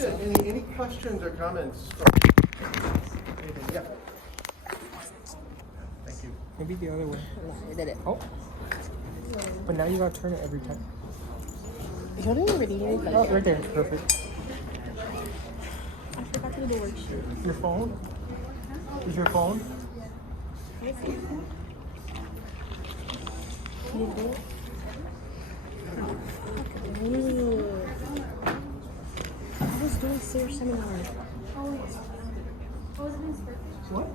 good. Any questions or comments? Anything? Yeah. Thank you. Maybe the other way. I did it. Oh. But now you gotta turn it every time. You don't already need Oh, right there. Perfect. I forgot to do the worksheet. Your phone? Is your phone? Can you do it? Ooh. I was doing Sarah's seminar. What?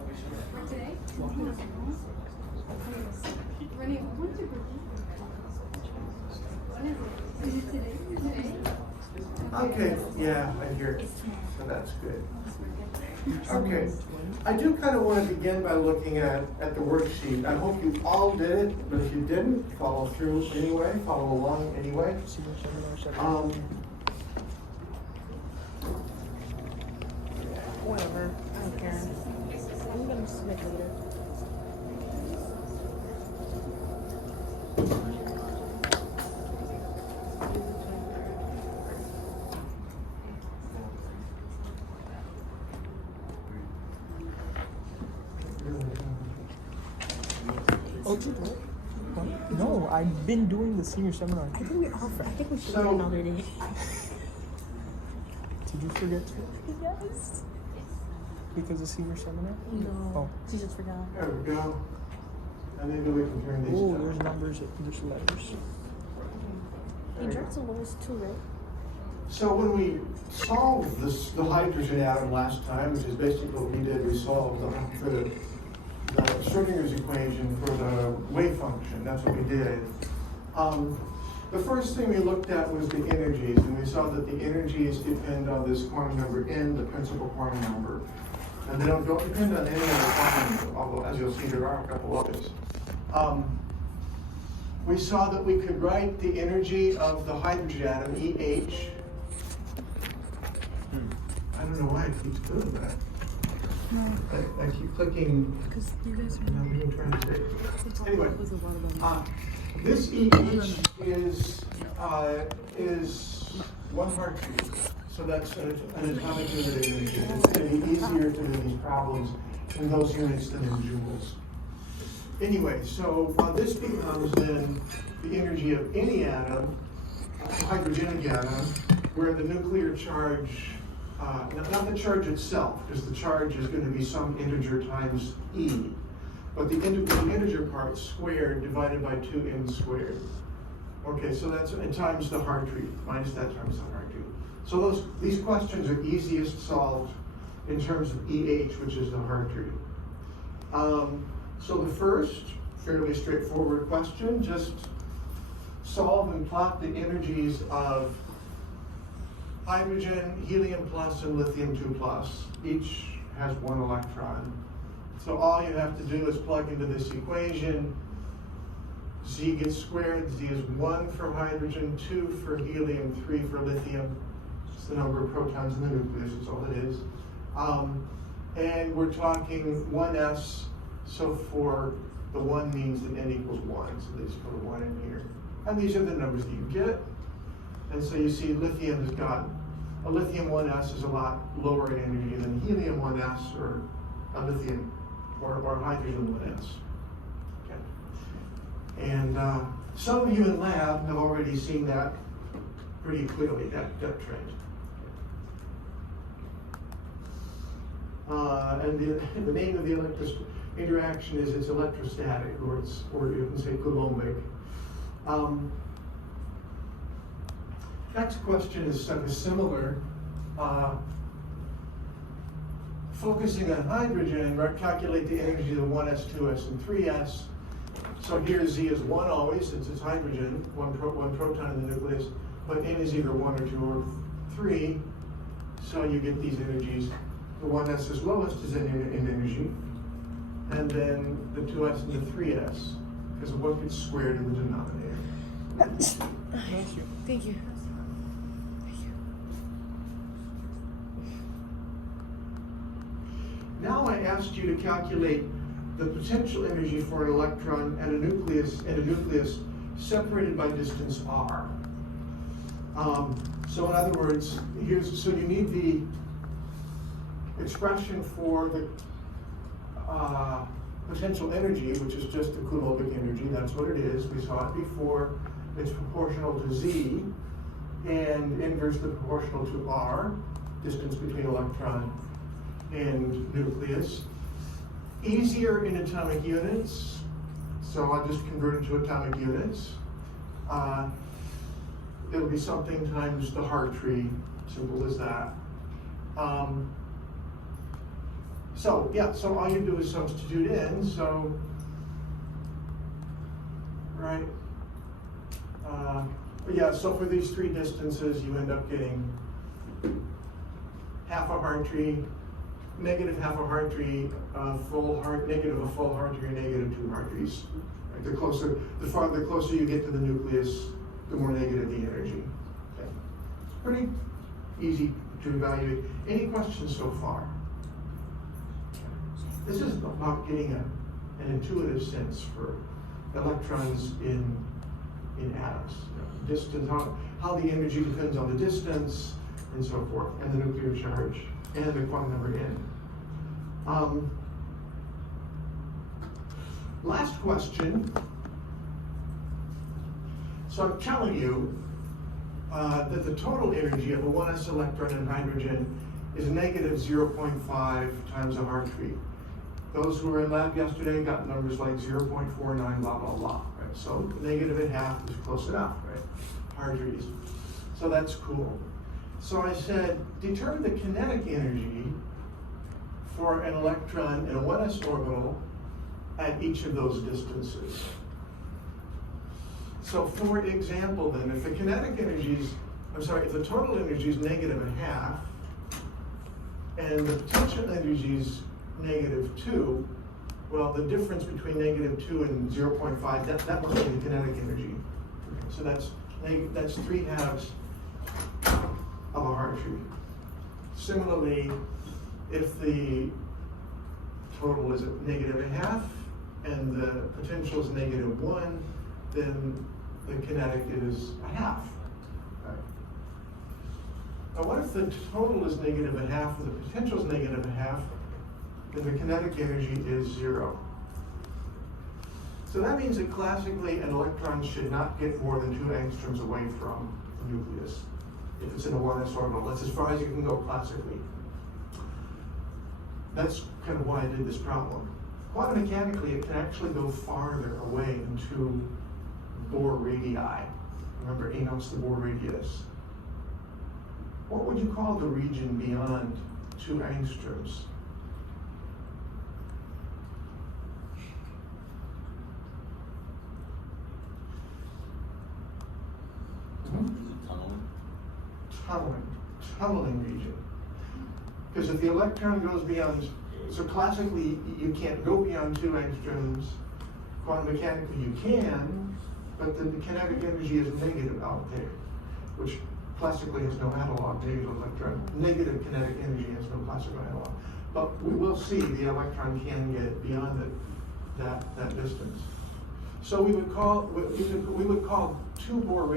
Okay, yeah, I hear it. So that's good. Okay. I do kind of want to begin by looking at the worksheet. I hope you all did it, but if you didn't, follow through anyway, follow along anyway. Whatever. I don't care. I'm gonna submit later. Oh, did you do it? What? No, I've been doing the senior seminar. I think we offer. I think we should So- do another day. Did you forget to? Yes. Because of senior seminar? No. Oh. She just forgot. There we go. And maybe we can turn these Oh, down. there's numbers, there's letters. You drank the lowest too, right? So when we solved the hydrogen atom last time, which is basically what we did, we solved the Schrodinger's equation for the wave function. That's what we did. The first thing we looked at was the energies, and we saw that the energies depend on this quantum number n, the principal quantum number. And they don't depend on any other quantum number, although as you'll see there are a couple others. We saw that we could write the energy of the hydrogen atom, EH. I don't know why it keeps doing that. No. I keep clicking. Because you guys And I'm being trying to say. Anyway, was a lot of them. this EH is one heartbeat. So that's an atomic unit of energy. It's going to be easier to do these problems in those units than in joules. Anyway, so this becomes then the energy of any atom, hydrogenic atom, where the nuclear charge, not the charge itself, because the charge is going to be some integer times E, but the integer part squared divided by 2n squared. Okay, so that's times the heart rate, minus that times the heart rate. So these questions are easiest solved in terms of EH, which is the heart rate. So the first, fairly straightforward question, just solve and plot the energies of hydrogen, helium plus, and lithium 2 plus. Each has one electron. So all you have to do is plug into this equation. Z gets squared. Z is 1 for hydrogen, 2 for helium, 3 for lithium. It's the number of protons in the nucleus, that's all it is. And we're talking 1s, so for the 1 means that n equals 1, so they just put a 1 in here. And these are the numbers that you get. And so you see lithium has got, a lithium 1s is a lot lower in energy than helium 1s or a lithium or hydrogen 1s. Okay. And some of you in lab have already seen that pretty clearly, that trend. And the name of the interaction is it's electrostatic, or you can say Coulombic. Next question is sort of similar. Focusing on hydrogen, calculate the energy of the 1s, 2s, and 3s. So here Z is 1 always, since it's hydrogen, one proton in the nucleus, but N is either 1 or 2 or 3. So you get these energies. The 1s is lowest is in energy, and then the 2s and the 3s, because what gets squared in the denominator. Thank you. Thank you. Now I asked you to calculate the potential energy for an electron at a nucleus separated by distance r. So in other words, so you need the expression for the potential energy, which is just the Coulombic energy. That's what it is. We saw it before. It's proportional to Z and inversely proportional to R, distance between electron and nucleus. Easier in atomic units, so I'll just convert it to atomic units. It'll be something times the Hartree, simple as that. So all you do is substitute in, so, right? So for these three distances, you end up getting half a Hartree, negative half a Hartree, negative a full Hartree, negative two Hartrees. Right? The closer you get to the nucleus, the more negative the energy. Okay. It's pretty easy to evaluate. Any questions so far? This is about getting an intuitive sense for electrons in atoms. Distance, how the energy depends on the distance, and so forth, and the nuclear charge, and the quantum number n. Last question. So I'm telling you that the total energy of a 1s electron in hydrogen is negative 0.5 times a Hartree. Those who were in lab yesterday got numbers like 0.49, blah, blah, blah. Right? So negative at half is close enough, right? Hartrees. So that's cool. So I said, determine the kinetic energy for an electron in a 1s orbital at each of those distances. So for example then, if the if the total energy is negative a half, and the potential energy is negative 2, well, the difference between negative 2 and 0.5, that must be the kinetic energy. So that's 3/2 of a Hartree. Similarly, if the total is negative a half and the potential is negative 1, then the kinetic is a half. Right? Now what if the total is negative a half and the potential is negative a half, then the kinetic energy is 0. So that means that classically an electron should not get more than 2 angstroms away from the nucleus if it's in a 1s orbital. That's as far as you can go classically. That's kind of why I did this problem. Quantum mechanically, it can actually go farther away into Bohr radii. Remember, A0's the Bohr radius. What would you call the region beyond 2 angstroms? Tunneling region. Because if the electron goes beyond, so classically you can't go beyond 2 angstroms. Quantum mechanically you can, but then the kinetic energy is negative out there, which classically has no analog. Negative kinetic energy has no classical analog. But we will see the electron can get beyond that distance. So we would call 2 Bohr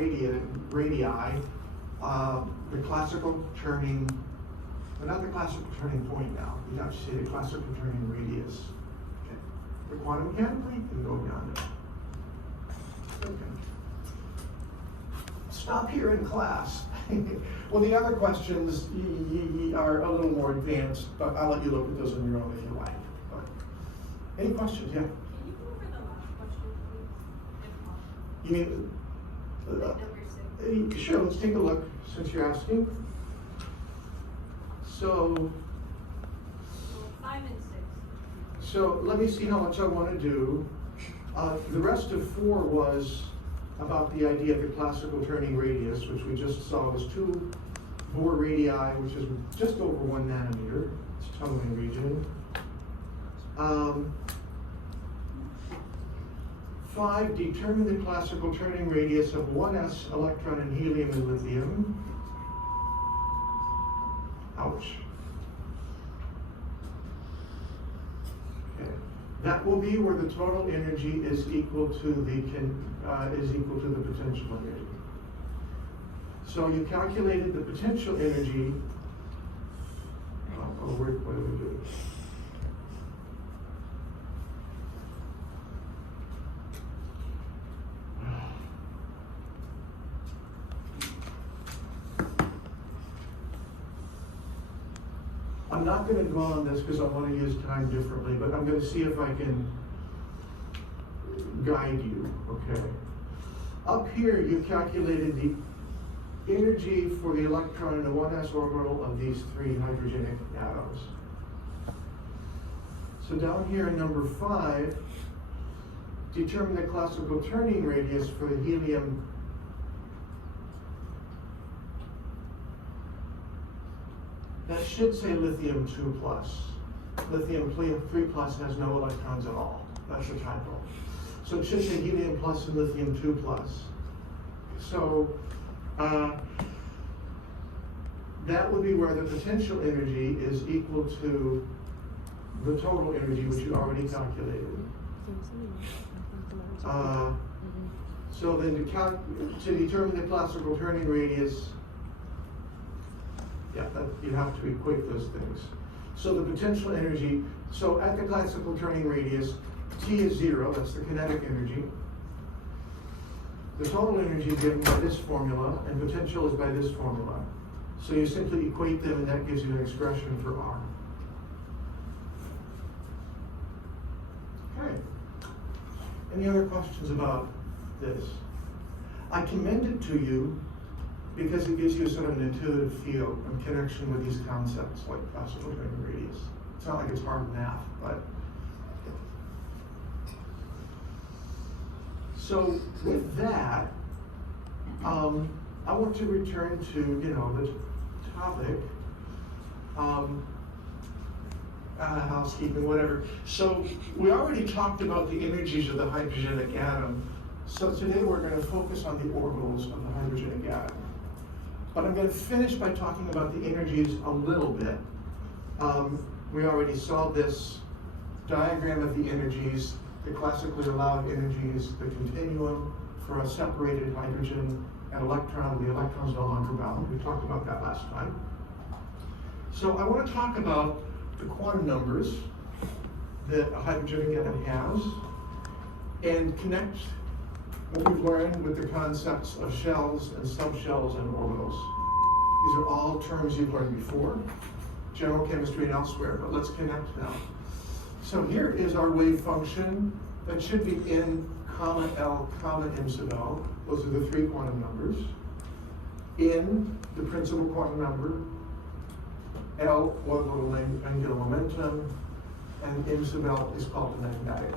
radii the classical turning, but not the classical turning point now. You have to say the classical turning radius. Okay. The quantum mechanically can go beyond it. Okay. Stop here in class. Well, the other questions are a little more advanced, but I'll let you look at those on your own if you like. But any questions? Yeah. Can you go over the last question, please? If possible. You mean? Number 6. Sure, let's take a look since you're asking. So 5 and 6. So let me see how much I want to do. The rest of 4 was about the idea of the classical turning radius, which we just saw was 2 Bohr radii, which is just over 1 nanometer. It's a tunneling region. 5, determine the classical turning radius of 1s electron in helium and lithium. Ouch. Okay. That will be where the total energy is equal to the potential energy. So you calculated the potential energy. What do we do? I'm not going to go on this because I want to use time differently, but I'm going to see if I can guide you, okay? Up here, you calculated the energy for the electron in the 1s orbital of these three hydrogenic atoms. So down here in number 5, determine the classical turning radius for the helium. That should say lithium 2 plus. Lithium 3 plus has no electrons at all. That's a typo. So it should say helium plus and lithium 2 plus. So that would be where the potential energy is equal to the total energy, which you already calculated. So then to determine the classical turning radius, you have to equate those things. So the potential energy, so at the classical turning radius, T is 0, that's the kinetic energy. The total energy is given by this formula, and potential is by this formula. So you simply equate them, and that gives you an expression for R. Okay. Any other questions about this? I commend it to you because it gives you sort of an intuitive feel and connection with these concepts like classical turning radius. It's not like it's hard math, but. So with that, I want to return to, the topic, housekeeping, whatever. So we already talked about the energies of the hydrogenic atom. So today we're going to focus on the orbitals of the hydrogenic atom. But I'm going to finish by talking about the energies a little bit. We already saw this diagram of the energies, the classically allowed energies, the continuum for a separated hydrogen and electron. The electron's no longer bound. We talked about that last time. So I want to talk about the quantum numbers that a hydrogenic atom has and connect what we've learned with the concepts of shells and subshells and orbitals. These are all terms you've learned before, general chemistry and elsewhere, but let's connect now. So here is our wave function that should be in comma L, comma m sub L. Those are the three quantum numbers. In the principal quantum number, L, orbital angular momentum, and m sub L is called the magnetic.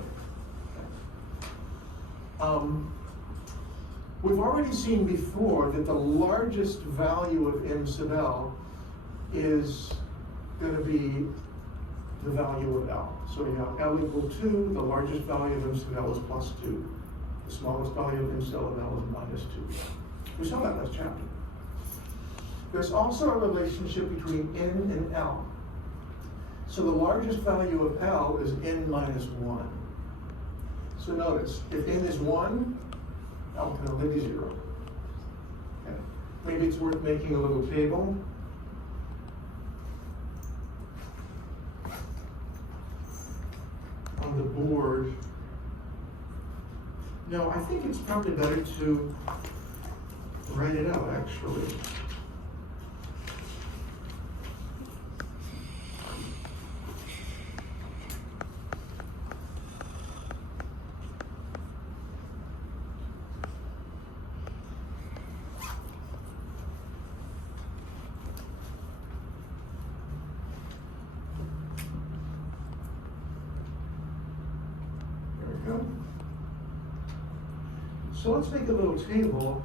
We've already seen before that the largest value of m sub L is going to be the value of L. So we have L equal 2, the largest value of m sub L is plus 2. The smallest value of m sub L is minus 2. We saw that last chapter. There's also a relationship between n and L. So the largest value of L is n minus 1. So notice, if n is 1, L can only be 0. Okay. Maybe it's worth making a little table. On the board. No, I think it's probably better to write it out, actually. So let's make a little table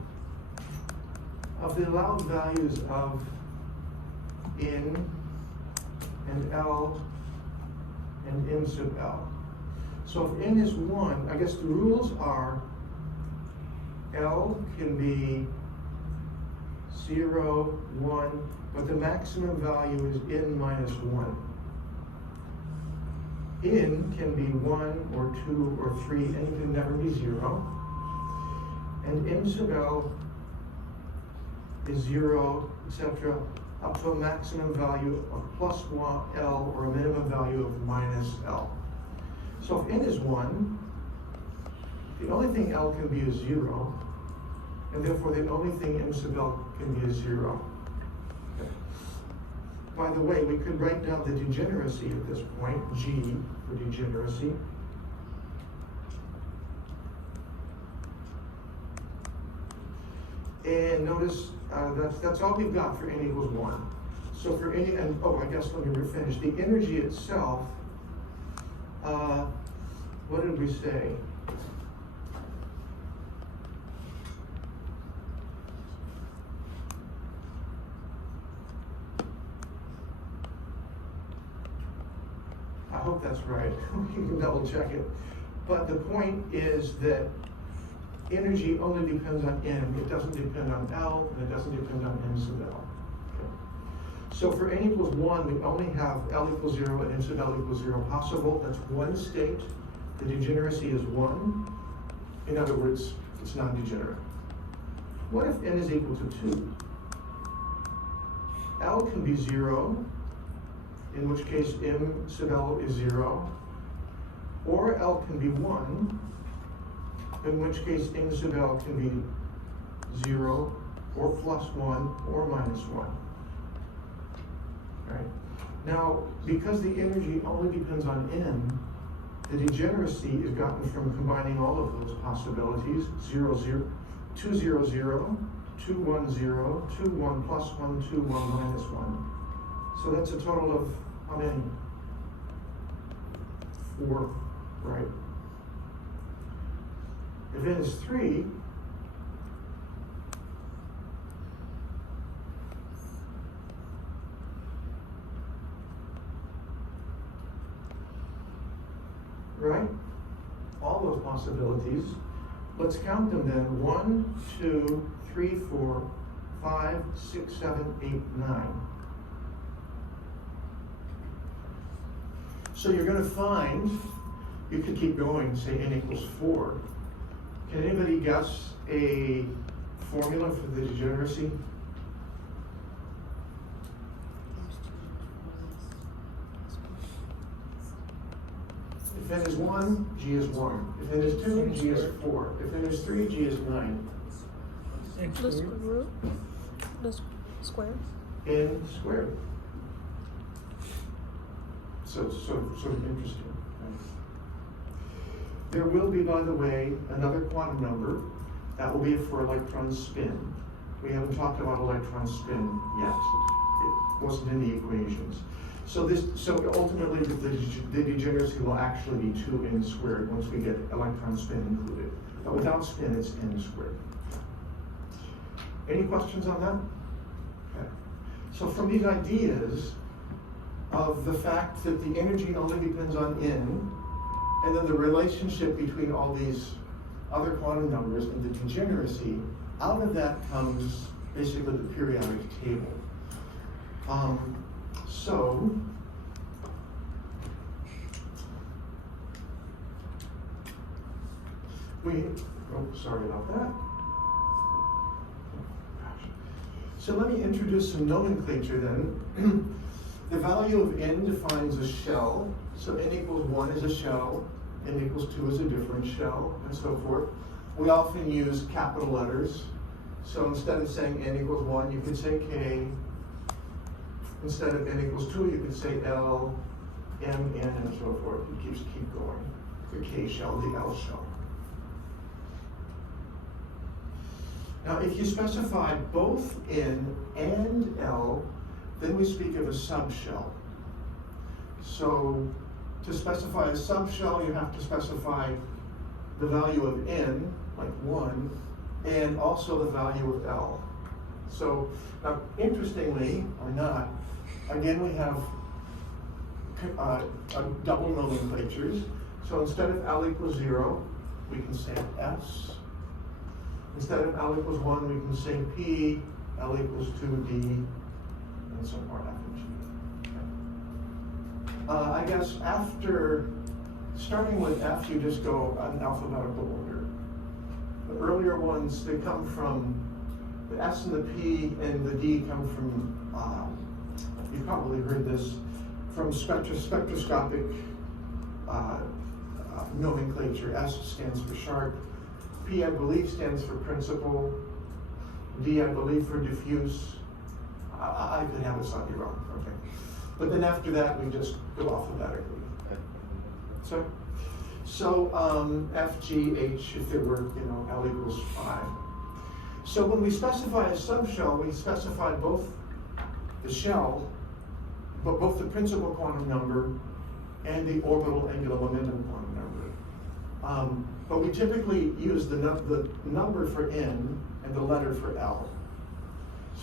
of the allowed values of N and L and M sub L. So if N is 1, I guess the rules are L can be 0, 1, but the maximum value is N minus 1. N can be 1 or 2 or 3, and it can never be 0. And m sub L is 0, etc., up to a maximum value of plus 1 L or a minimum value of minus L. So if n is 1, the only thing L can be is 0, and therefore the only thing m sub L can be is 0. Okay. By the way, we could write down the degeneracy at this point, G for degeneracy. And notice that's all we've got for n equals 1. So for any, and oh, I guess let me refinish. The energy itself, what did we say? I hope that's right. You can double check it. But the point is that energy only depends on n. It doesn't depend on L, and it doesn't depend on m sub L. Okay. So for n equals 1, we only have L equals 0 and m sub L equals 0 possible. That's one state. The degeneracy is 1. In other words, it's non-degenerate. What if n is equal to 2? L can be 0, in which case m sub L is 0, or L can be 1, in which case m sub L can be 0, or plus 1, or minus 1. Right? Now, because the energy only depends on n, the degeneracy is gotten from combining all of those possibilities, 0, 0, 2, 0, 0, 2, 1, 0, 2, 1, plus 1, 2, 1, minus 1. So that's a total of how many? 4, right? If n is 3, right? All those possibilities. Let's count them then. 1, 2, 3, 4, 5, 6, 7, 8, 9. So you're going to find, you could keep going, say n equals 4. Can anybody guess a formula for the degeneracy? If n is 1, G is 1. If n is 2, G is 4. If n is 3, G is 9. The square root? The square? N squared. So it's sort of interesting. Right? There will be, by the way, another quantum number. That will be for electron spin. We haven't talked about electron spin yet. It wasn't in the equations. So ultimately the degeneracy will actually be 2n squared once we get electron spin included. But without spin, it's n squared. Any questions on that? Okay. So from these ideas of the fact that the energy only depends on n, and then the relationship between all these other quantum numbers and the degeneracy, out of that comes basically the periodic table. So sorry about that. So let me introduce some nomenclature then. The value of n defines a shell. So n equals 1 is a shell, n equals 2 is a different shell, and so forth. We often use capital letters. So instead of saying n equals 1, you could say k. Instead of n equals 2, you could say L, M, N, and so forth. It keep going. The K shell, the L shell. Now, if you specify both N and L, then we speak of a subshell. So, to specify a subshell, you have to specify the value of N, like 1, and also the value of L. So, now, interestingly, or not, again, we have double nomenclatures. So instead of L equals 0, we can say S. Instead of L equals 1, we can say P, L equals 2D, and so forth. I guess after starting with F, you just go in alphabetical order. The earlier ones, they come from The S and the P and the D come from, you've probably heard this, from spectroscopic nomenclature. S stands for sharp, P I believe stands for principal, D I believe for diffuse. I could have this slightly wrong, okay. But then after that, we just go alphabetically. So F, G, H, if there were, L equals 5. So when we specify a subshell, we specify both the shell, but both the principal quantum number and the orbital angular momentum quantum number. But we typically use the number for N and the letter for L.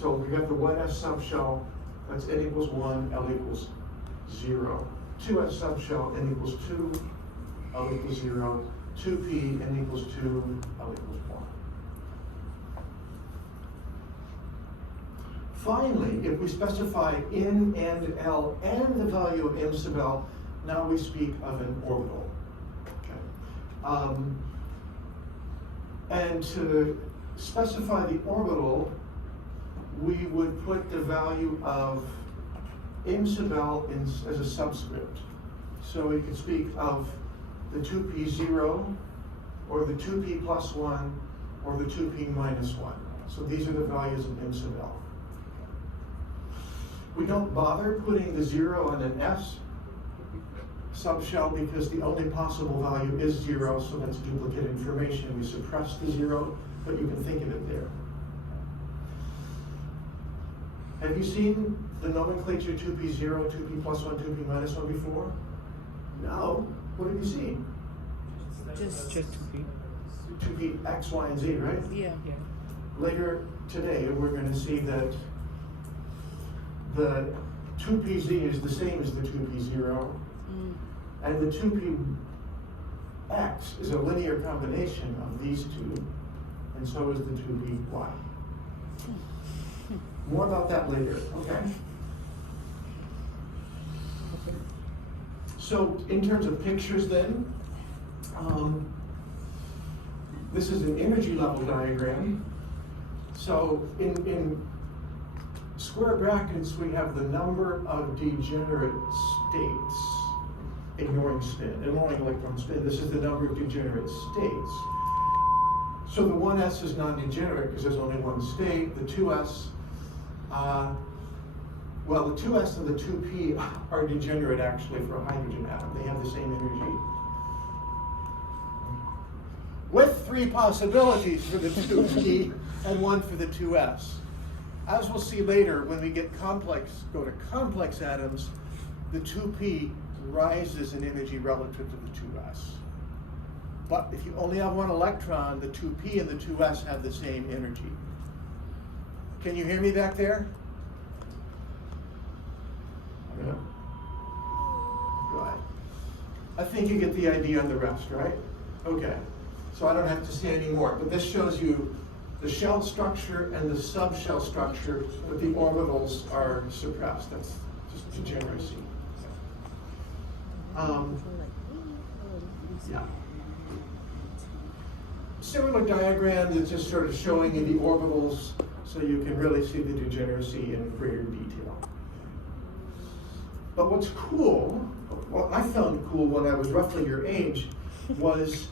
So we have the 1s subshell, that's N equals 1, L equals 0. 2s subshell, N equals 2, L equals 0. 2p, N equals 2, L equals 1. Finally, if we specify N and L and the value of M sub L, now we speak of an orbital. Okay. And to specify the orbital, we would put the value of M sub L as a subscript. So we could speak of the 2p0, or the 2p plus 1, or the 2p minus 1. So these are the values of M sub L. We don't bother putting the 0 on an S subshell because the only possible value is 0, so that's duplicate information. We suppress the 0, but you can think of it there. Have you seen the nomenclature 2p0, 2p plus 1, 2p minus 1 before? No. What have you seen? Just 2p. 2p, x, y, and z, right? Yeah. Later today, we're going to see that the 2pz is the same as the 2p0, and the 2px is a linear combination of these two, and so is the 2py. More about that later, okay? So in terms of pictures then, this is an energy level diagram. So in square brackets, we have the number of degenerate states, ignoring electron spin. This is the number of degenerate states. So the 1s is non-degenerate because there's only one state. The 2s, well, the 2s and the 2p are degenerate actually for a hydrogen atom. They have the same energy. With 3 possibilities for the 2p and 1 for the 2s. As we'll see later, when we go to complex atoms, the 2p rises in energy relative to the 2s. But if you only have one electron, the 2p and the 2s have the same energy. Can you hear me back there? Yeah. Good. I think you get the idea on the rest, right? Okay. So I don't have to say any more, but this shows you the shell structure and the subshell structure, but the orbitals are suppressed. That's just degeneracy. Yeah. Similar diagram that's just sort of showing you the orbitals so you can really see the degeneracy in greater detail. But what's cool, what I found cool when I was roughly your age, was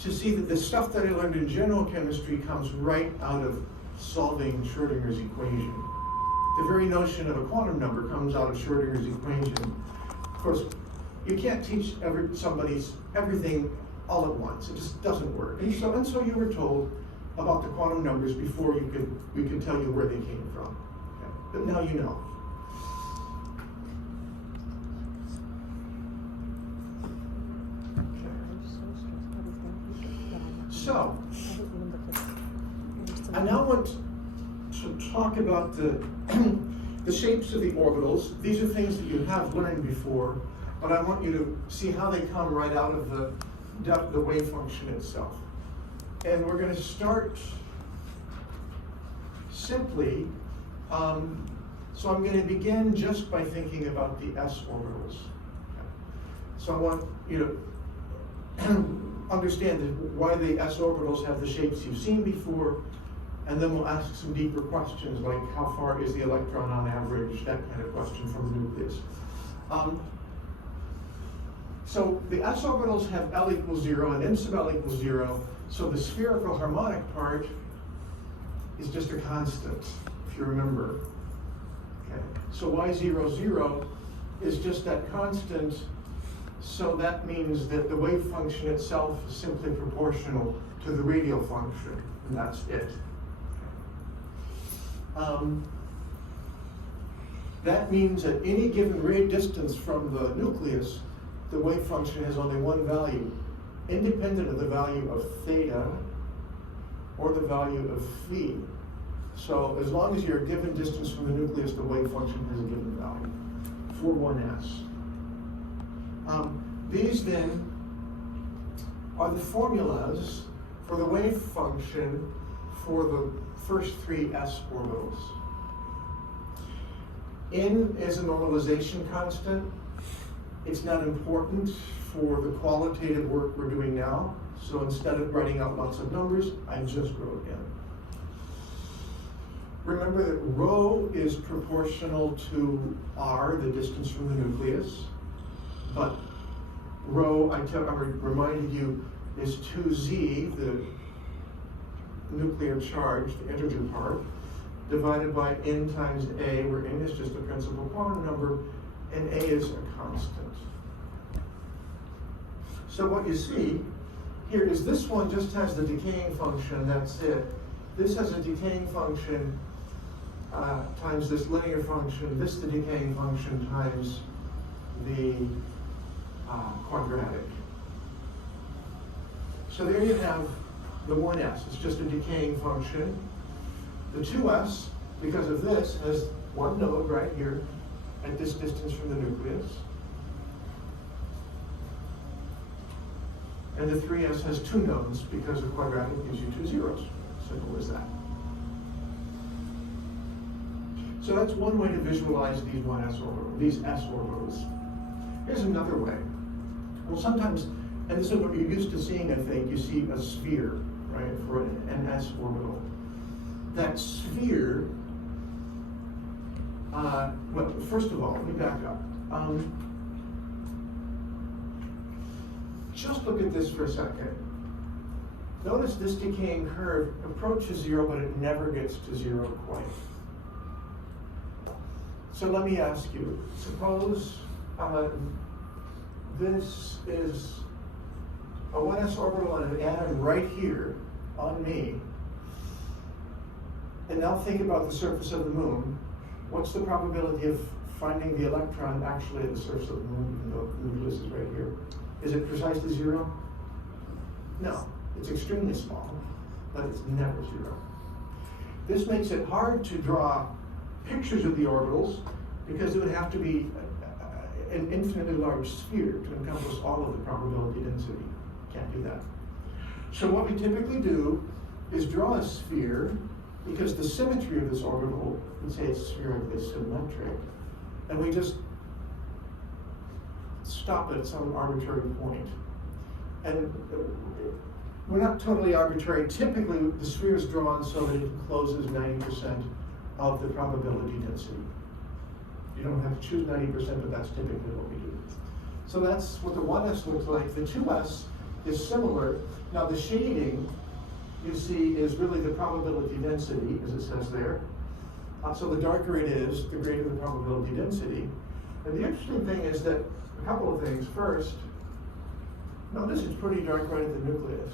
to see that the stuff that I learned in general chemistry comes right out of solving Schrödinger's equation. The very notion of a quantum number comes out of Schrödinger's equation. Of course, you can't teach somebody's everything all at once. It just doesn't work. And so you were told about the quantum numbers before we could tell you where they came from. Okay? But now you know. So, I now want to talk about the shapes of the orbitals. These are things that you have learned before, but I want you to see how they come right out of the wave function itself. And we're going to start simply. So I'm going to begin just by thinking about the s orbitals. So I want you to understand why the s orbitals have the shapes you've seen before, And then we'll ask some deeper questions like how far is the electron on average, that kind of question from the nucleus. So the s orbitals have L equals 0 and m sub L equals 0, so the spherical harmonic part is just a constant, if you remember. Okay. So y0, 0 is just that constant, so that means that the wave function itself is simply proportional to the radial function, and that's it. That means at any given rate distance from the nucleus, the wave function has only one value, independent of the value of theta or the value of phi. So as long as you're a given distance from the nucleus, the wave function has a given value for 1s. These then are the formulas for the wave function for the first three s orbitals. N is a normalization constant. It's not important for the qualitative work we're doing now. So instead of writing out lots of numbers, I just wrote N. Remember that rho is proportional to r, the distance from the nucleus. But rho, I reminded you, is 2z, the nuclear charge, the integer part, divided by n times a, where n is just a principal quantum number, and a is a constant. So what you see here is this one just has the decaying function, that's it. This has a decaying function times this linear function, this the decaying function times the quadratic. So there you have the 1s, it's just a decaying function. The 2s, because of this, has one node right here at this distance from the nucleus. And the 3s has two nodes because the quadratic gives you two zeros. Simple as that. So that's one way to visualize these 1s orbitals, these s orbitals. Here's another way. Well, sometimes, and this is what you're used to seeing, I think, you see a sphere, right, for an s orbital. That sphere, well, first of all, let me back up. Just look at this for a second. Notice this decaying curve approaches 0, but it never gets to 0 quite. So let me ask you, suppose this is a 1s orbital on an atom right here on me. And now think about the surface of the moon. What's the probability of finding the electron actually at the surface of the moon, even though the nucleus is right here? Is it precisely 0? No, it's extremely small, but it's never 0. This makes it hard to draw pictures of the orbitals because it would have to be an infinitely large sphere to encompass all of the probability density. Can't do that. So what we typically do is draw a sphere because the symmetry of this orbital, let's say it's spherically symmetric, and we just stop at some arbitrary point. And we're not totally arbitrary. Typically, the sphere is drawn so that it encloses 90% of the probability density. You don't have to choose 90%, but that's typically what we do. So that's what the 1s looks like. The 2s is similar. Now the shading, you see, is really the probability density, as it says there. So the darker it is, the greater the probability density. And the interesting thing is that a couple of things. First, notice it's pretty dark right at the nucleus.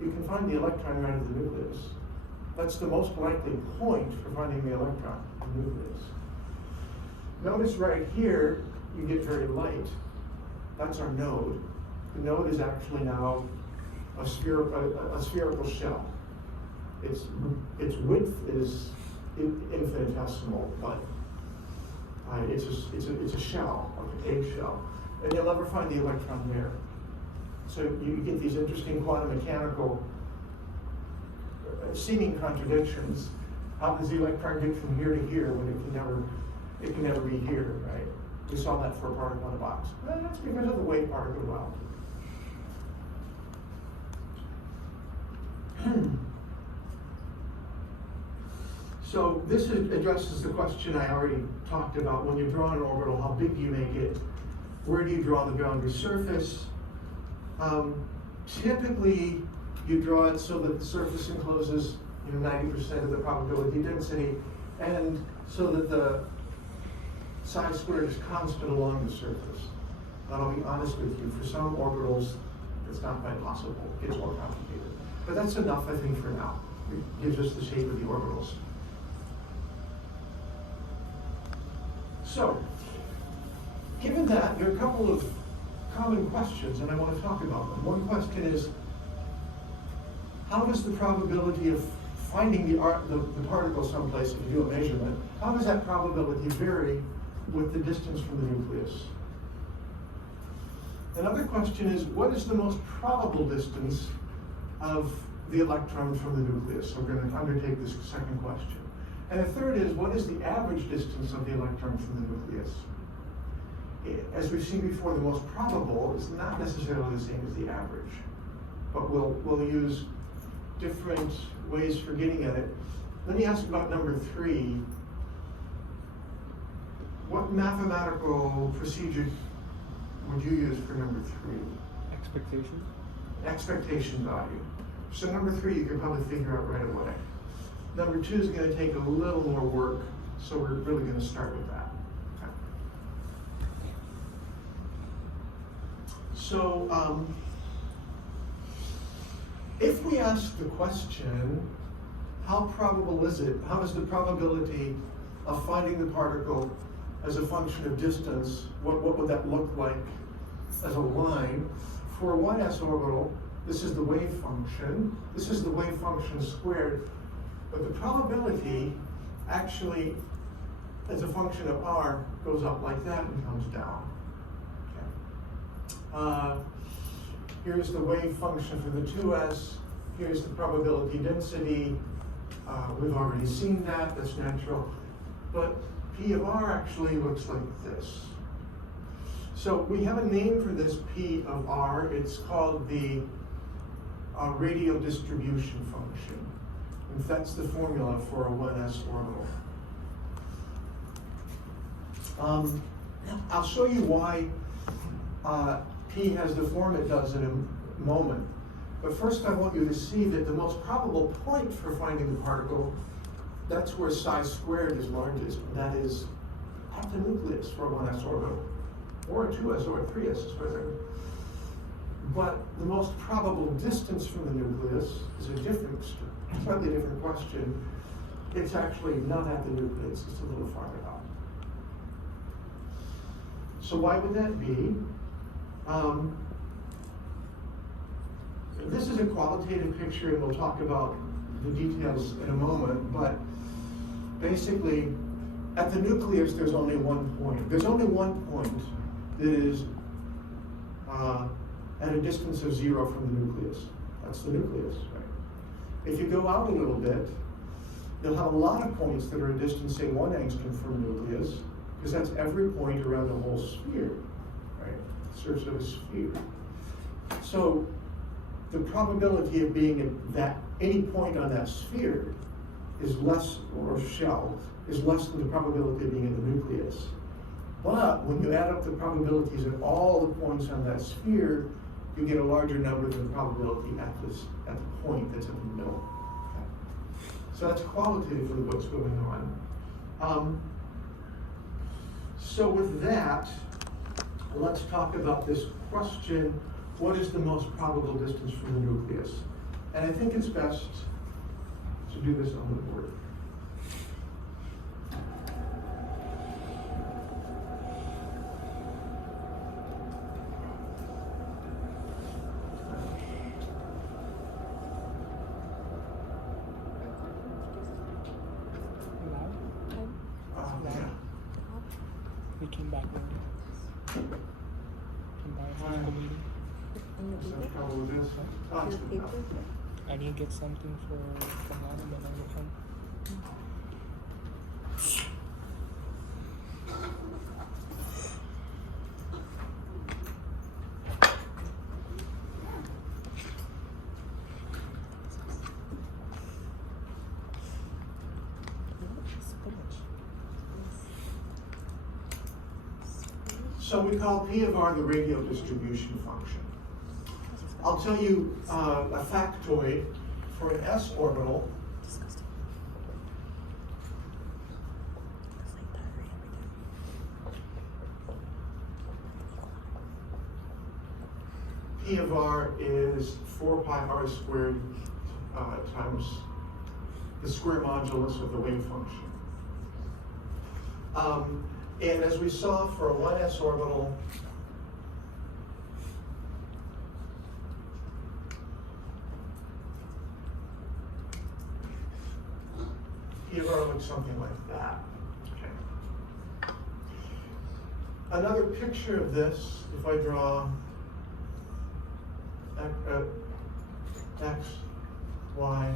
You can find the electron right at the nucleus. That's the most likely point for finding the electron, the nucleus. Notice right here, you get very light. That's our node. The node is actually now a spherical shell. Its width is infinitesimal, but it's a shell, like an eggshell, and you'll never find the electron there. So you get these interesting quantum mechanical seeming contradictions. How does the electron get from here to here when it can never be here, right? We saw that for a particle in a box. Well, that's because of the wave particle well. So this addresses the question I already talked about. When you draw an orbital, how big do you make it? Where do you draw the boundary surface? Typically, you draw it so that the surface encloses 90% of the probability density, and so that the psi squared is constant along the surface. And I'll be honest with you, for some orbitals, it's not quite possible. It gets more complicated. But that's enough, I think, for now. It gives us the shape of the orbitals. So, given that, there are a couple of common questions, and I want to talk about them. One question is, how does the probability of finding the particle someplace, if you do a measurement, how does that probability vary with the distance from the nucleus? Another question is, what is the most probable distance of the electron from the nucleus? So we're going to undertake this second question. And the third is, what is the average distance of the electron from the nucleus? As we've seen before, the most probable is not necessarily the same as the average, but we'll use different ways for getting at it. Let me ask about number 3. What mathematical procedure would you use for number 3? Expectation. Expectation value. So number 3 you can probably figure out right away. Number 2 is going to take a little more work, so we're really going to start with that. Okay. So if we ask the question, how probable is it? How does the probability of finding the particle as a function of distance, what would that look like as a line? For a 1s orbital, this is the wave function. This is the wave function squared. But the probability actually, as a function of r, goes up like that and comes down. Okay. Here's the wave function for the 2s. Here's the probability density. We've already seen that. That's natural. But P of r actually looks like this. So we have a name for this P of r. It's called the radial distribution function. And that's the formula for a 1s orbital. I'll show you why P has the form it does in a moment. But first I want you to see that the most probable point for finding the particle, that's where psi squared is largest. That is at the nucleus for a 1s orbital, or a 2s or a 3s is where. But the most probable distance from the nucleus is a different, slightly different question. It's actually not at the nucleus, it's a little farther out. So why would that be? This is a qualitative picture, and we'll talk about the details in a moment, but basically, at the nucleus, there's only one point. There's only one point that is at a distance of 0 from the nucleus. That's the nucleus, right? If you go out a little bit, you'll have a lot of points that are a distance, say, 1 angstrom from the nucleus, because that's every point around the whole sphere, right? The surface of a sphere. So the probability of being at that any point on that sphere is less, or shell, is less than the probability of being in the nucleus. But when you add up the probabilities at all the points on that sphere, you get a larger number than the probability at the point that's in the middle. Okay. So that's qualitatively what's going on. So with that, let's talk about this question: what is the most probable distance from the nucleus? And I think it's best to do this on the board. We came back when Is that probably this? Oh, it's good enough. I need to get something for mom and then I will come. So we call P of R the radial distribution function. I'll tell you a factoid for an s orbital. Disgusting. It's like diarrhea every day. P of R is 4 pi r squared times the square modulus of the wave function. And as we saw for a 1s orbital, P of R looks something like that. Okay. Another picture of this, if I draw X, Y,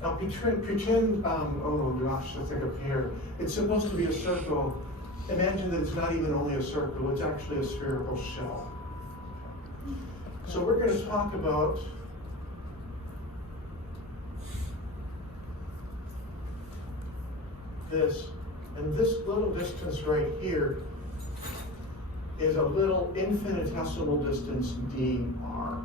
now pretend, oh gosh, let's think up here. It's supposed to be a circle. Imagine that it's not even only a circle, it's actually a spherical shell. So we're going to talk about this, and this little distance right here is a little infinitesimal distance dr.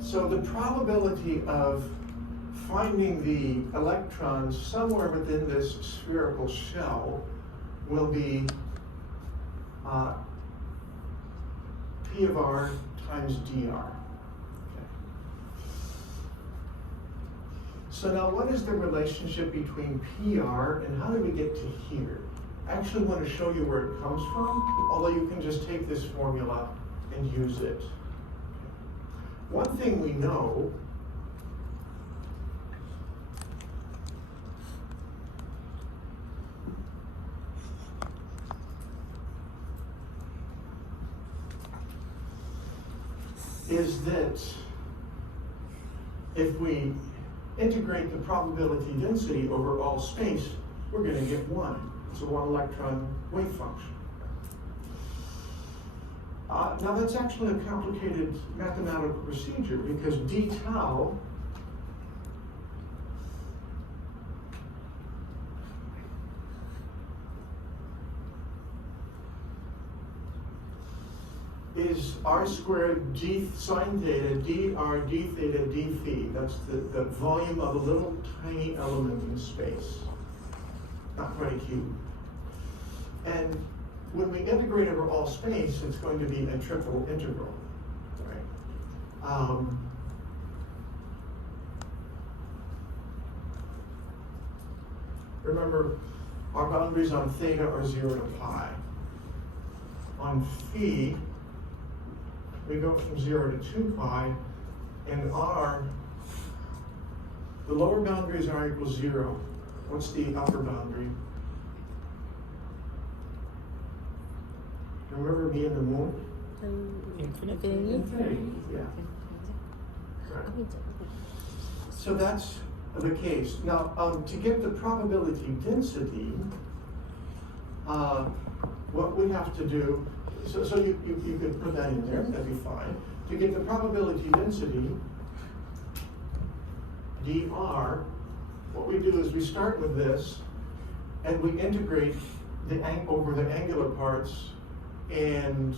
So the probability of finding the electrons somewhere within this spherical shell will be P of R times dr. Okay. So now what is the relationship between PR and how do we get to here? I actually want to show you where it comes from, although you can just take this formula and use it. One thing we know is that if we integrate the probability density over all space, we're going to get 1. It's a 1 electron wave function. Now that's actually a complicated mathematical procedure because d tau is r squared d sine theta dr d theta d phi. That's the volume of a little tiny element in space, not quite a cube. And when we integrate over all space, it's going to be a triple integral, right? Remember, our boundaries on theta are 0 to pi. On phi, we go from 0 to 2 pi, and r, the lower boundary is r equals 0. What's the upper boundary? Remember me and the moon? Infinity. Infinity, yeah. Right. So that's the case. Now, to get the probability density, what we have to do, so you could put that in there, that'd be fine. To get the probability density, dr, what we do is we start with this, and we integrate over the angular parts, and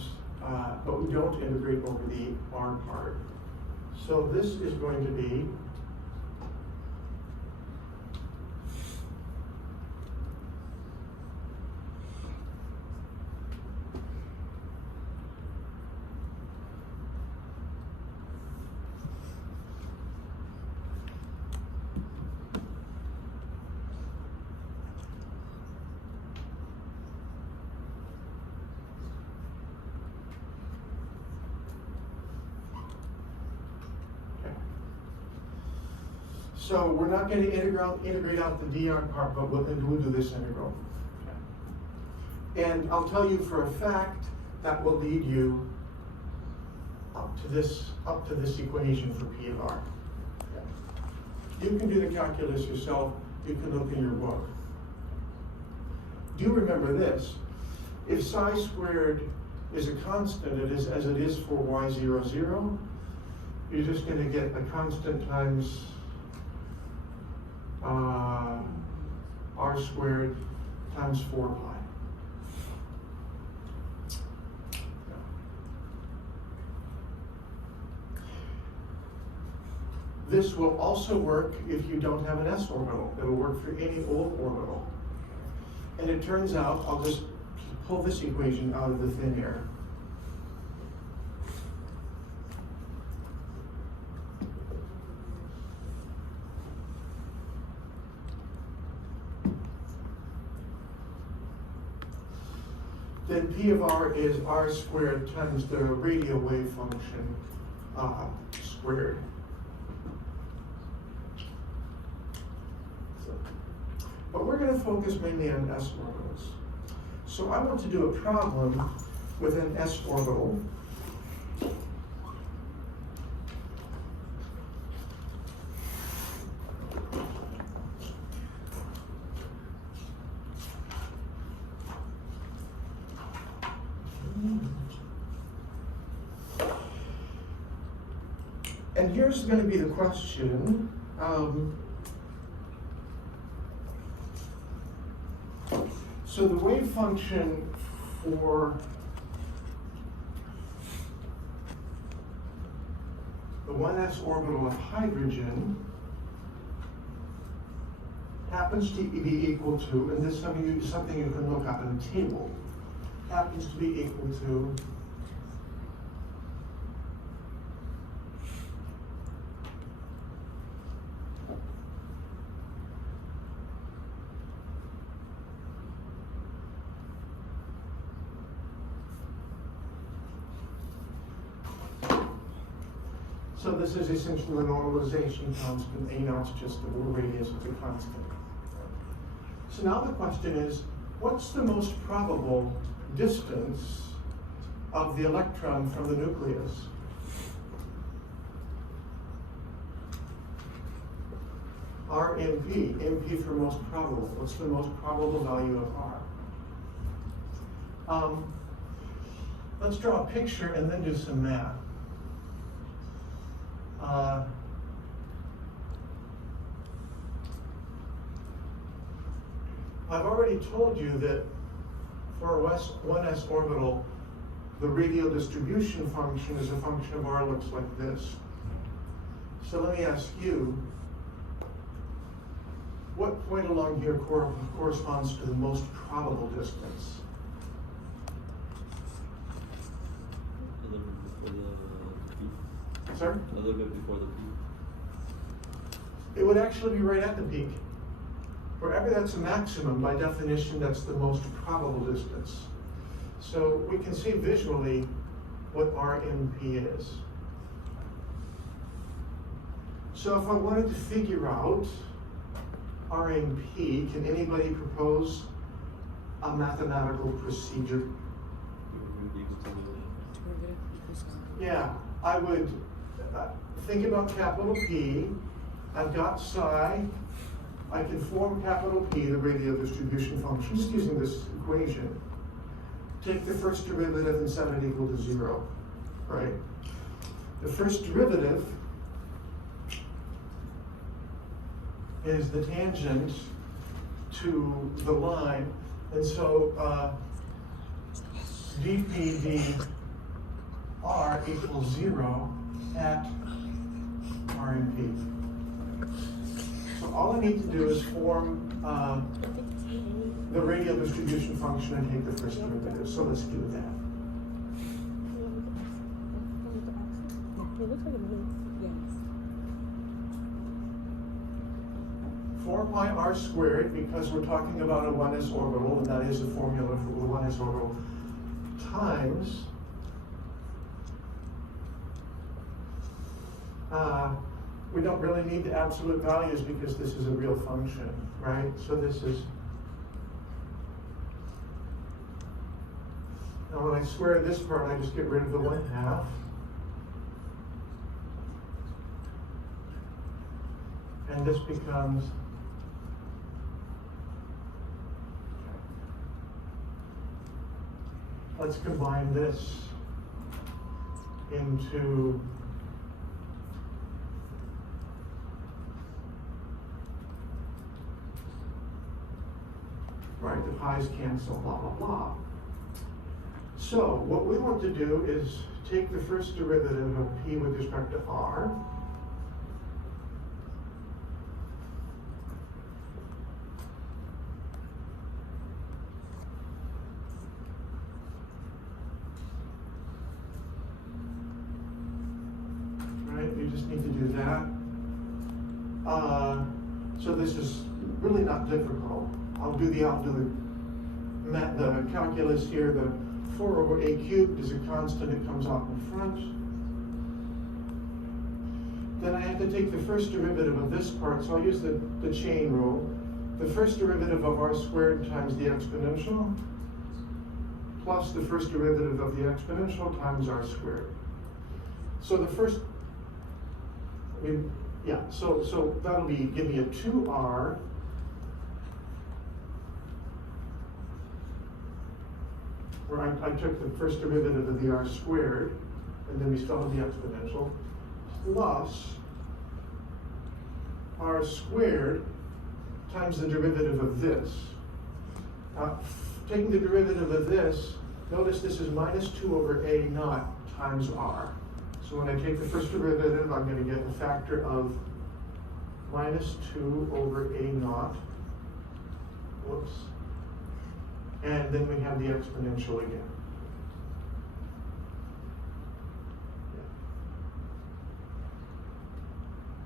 but we don't integrate over the r part. So this is going to be So we're not going to integrate out the dr part, but we'll do this integral. And I'll tell you for a fact that will lead you up to this equation for P of R. You can do the calculus yourself. You can look in your book. Do remember this: if psi squared is a constant, it is as it is for y0, 0, you're just going to get a constant times r squared times 4 pi. This will also work if you don't have an s orbital. It'll work for any old orbital. And it turns out, I'll just pull this equation out of the thin air. Then P of R is r squared times the radial wave function squared. But we're going to focus mainly on s orbitals. So I want to do a problem with an s orbital. And here's going to be the question. So the wave function for the 1s orbital of hydrogen happens to be equal to, and this is something you can look up in the table, happens to be equal to so this is essentially the normalization constant. A naught's just the radius of the constant. So now the question is, what's the most probable distance of the electron from the nucleus? RMP, MP for most probable. What's the most probable value of R? Let's draw a picture and then do some math. I've already told you that for a 1s orbital, the radial distribution function is a function of R looks like this. So let me ask you, what point along here corresponds to the most probable distance? A little bit before the peak. Sir? A little bit before the peak. It would actually be right at the peak. Wherever that's a maximum, by definition, that's the most probable distance. So we can see visually what RMP is. So if I wanted to figure out RMP, can anybody propose a mathematical procedure? Yeah, I would think about capital P. I've got psi. I can form capital P, the radial distribution function, just using this equation. Take the first derivative and set it equal to 0, right? The first derivative is the tangent to the line, and so dp dr equals 0 at RMP. So all I need to do is form the radial distribution function and take the first derivative. So let's do that. It looks like it moves. Yes. 4 pi r squared, because we're talking about a 1s orbital, and that is the formula for the 1s orbital, times we don't really need the absolute values because this is a real function, right? So this is, now when I square this part, I just get rid of the 1/2. And this becomes, let's combine this into right, the pi's cancel, blah, blah, blah. So what we want to do is take the first derivative of p with respect to r, right, you just need to do that. So this is really not difficult. I'll do the calculus here. The 4 over a cubed is a constant. It comes out in front. Then I have to take the first derivative of this part. So I'll use the chain rule. The first derivative of r squared times the exponential plus the first derivative of the exponential times r squared. So the first, so that'll be, give me a 2r where I took the first derivative of the r squared, and then we still have the exponential, plus r squared times the derivative of this. Taking the derivative of this, notice this is minus 2 over a naught times r. So when I take the first derivative, I'm going to get a factor of minus 2 over a naught. Whoops. And then we have the exponential again.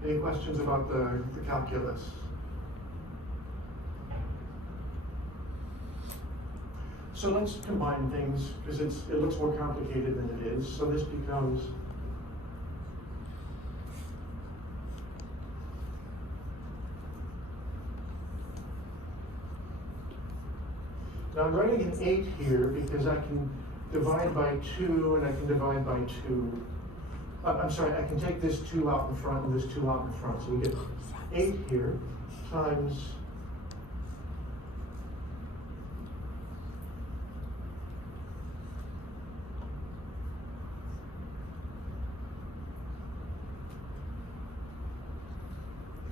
Any questions about the calculus? So let's combine things because it looks more complicated than it is. So this becomes now I'm writing an 8 here because I can divide by 2 and I can divide by 2. I'm sorry, I can take this 2 out in front and this 2 out in front. So we get 8 here times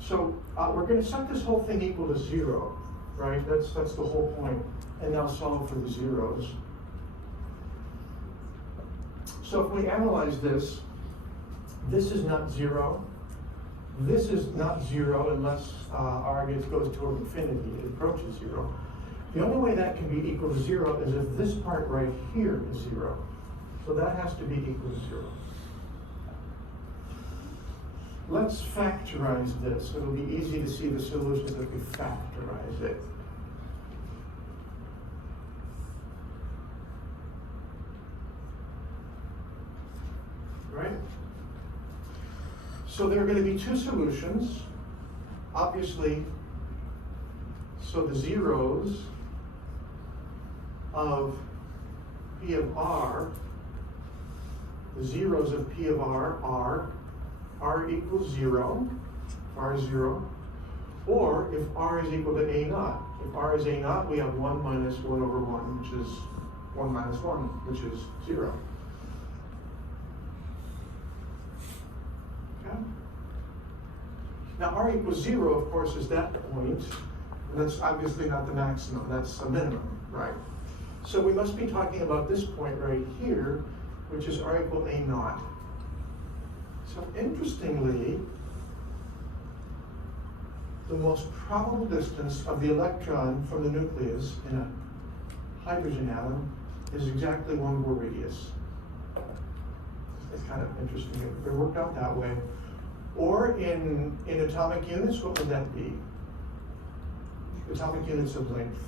so we're going to set this whole thing equal to 0, right? That's the whole point. And now solve for the zeros. So if we analyze this, this is not 0. This is not 0 unless r goes toward infinity. It approaches 0. The only way that can be equal to 0 is if this part right here is 0. So that has to be equal to 0. Let's factorize this. It'll be easy to see the solution if we factorize it. Right? So there are going to be two solutions, obviously. So the zeros of P of R, the zeros of P of R are R equals 0, R is 0, or if R is equal to A naught. If R is A naught, we have 1 minus 1 over 1, which is 1 minus 1, which is 0. Okay? Now R equals 0, of course, is that point. And that's obviously not the maximum, that's a minimum, right? So we must be talking about this point right here, which is R equal A naught. So interestingly, the most probable distance of the electron from the nucleus in a hydrogen atom is exactly 1 Bohr radius. It's kind of interesting. It worked out that way. Or in atomic units, what would that be? Atomic units of length.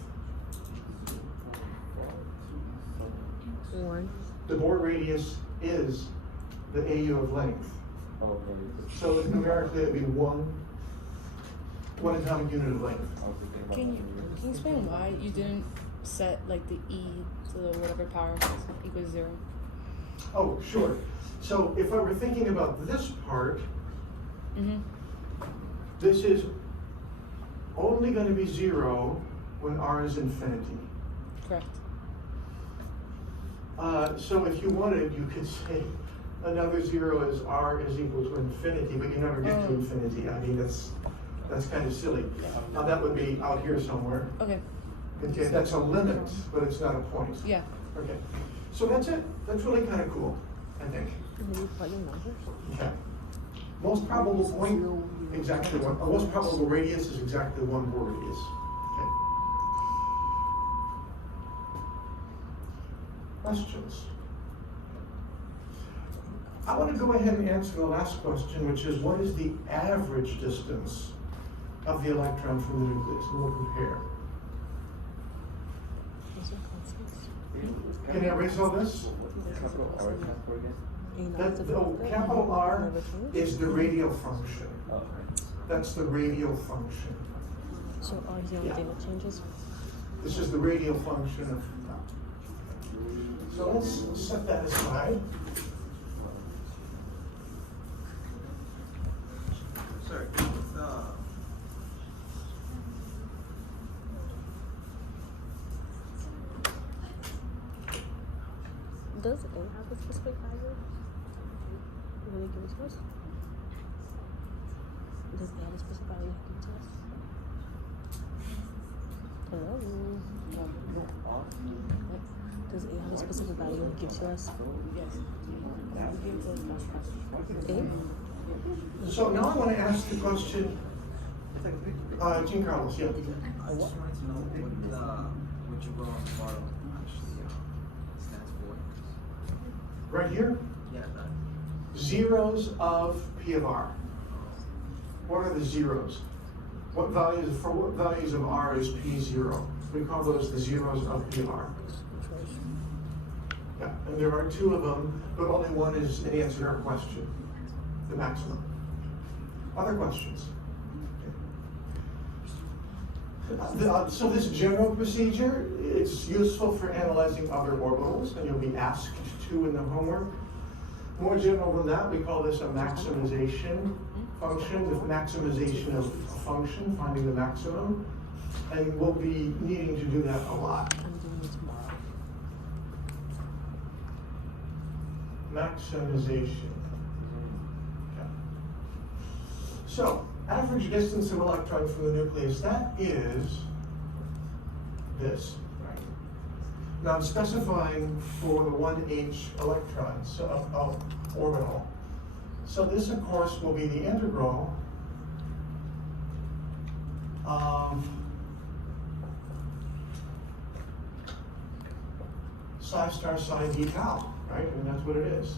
1. The Bohr radius is the AU of length. Okay. So numerically, it'd be one atomic unit of length. Can you explain why you didn't set like the E to the whatever power equals 0? Oh, sure. So if I were thinking about this part, Mm-hmm. this is only going to be 0 when r is infinity. Correct. So if you wanted, you could say another 0 is r is equal to infinity, but you never get to infinity. I mean, that's kind of silly. That would be out here somewhere. Okay. Okay, that's a limit, but it's not a point. Yeah. Okay, so that's it. That's really kind of cool, I think. Can you plug in numbers? Okay. Most probable point, exactly one. Most probable radius is exactly 1 Bohr radius. Okay. Questions? I want to go ahead and answer the last question, which is what is the average distance of the electron from the nucleus? And we'll compare. Can I erase all this? Capital R is the radial function. That's the radial function. So R is the only thing that changes? This is the radial function of. So let's set that aside. Sorry. Does A have a specific value? When it gives to us? Does A have a specific value given to us? Hello? Does A have a specific value it gives to us? Yes. A? So now I want to ask the question, Jean Carlos, yeah. I just wanted to know what you wrote on the bottom actually stands for. Right here, Yeah, that. zeros of P of R. What are the zeros? For what values of R is P0? We call those the zeros of P of R. Yeah, and there are 2 of them, but only one is an answer to our question, the maximum. Other questions? So this general procedure, it's useful for analyzing other orbitals, and you'll be asked to in the homework. More general than that, we call this a maximization function, the maximization of a function, finding the maximum. And we'll be needing to do that a lot. I'm doing it tomorrow. Maximization. Okay. So, average distance of electron from the nucleus, that is this. Right? Now I'm specifying for the 1h electrons so of orbital. So this, of course, will be the integral of psi star psi d tau, right? I mean, that's what it is.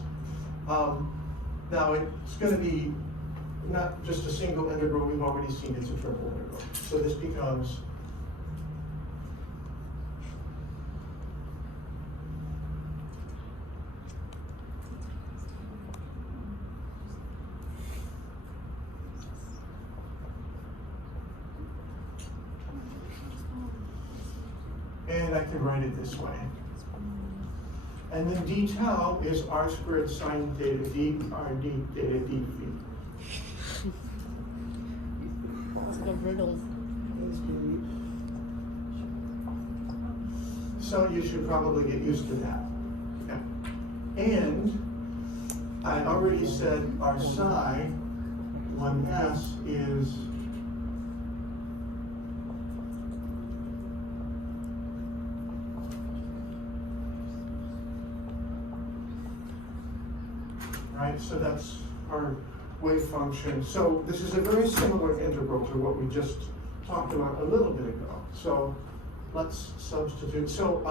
Now it's going to be not just a single integral, we've already seen it's a triple integral. So this becomes and I can write it this way. And then d tau is r squared sine theta d r d theta d phi. It's like a riddle. So you should probably get used to that. Yeah. And I already said our psi, 1s, is right, so that's our wave function. So this is a very similar integral to what we just talked about a little bit ago. So let's substitute. So,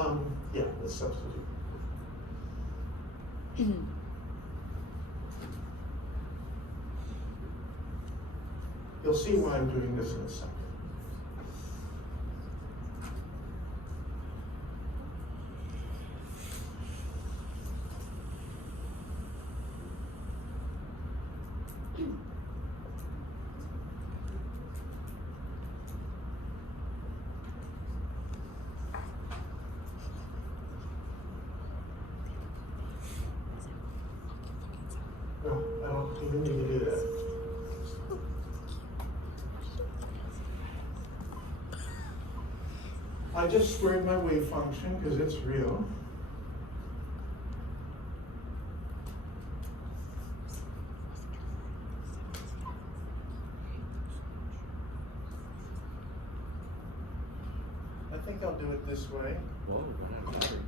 yeah, let's substitute. You'll see why I'm doing this in a second. You don't need to do that. I just squared my wave function because it's real. I think I'll do it this way. Whoa, what happened?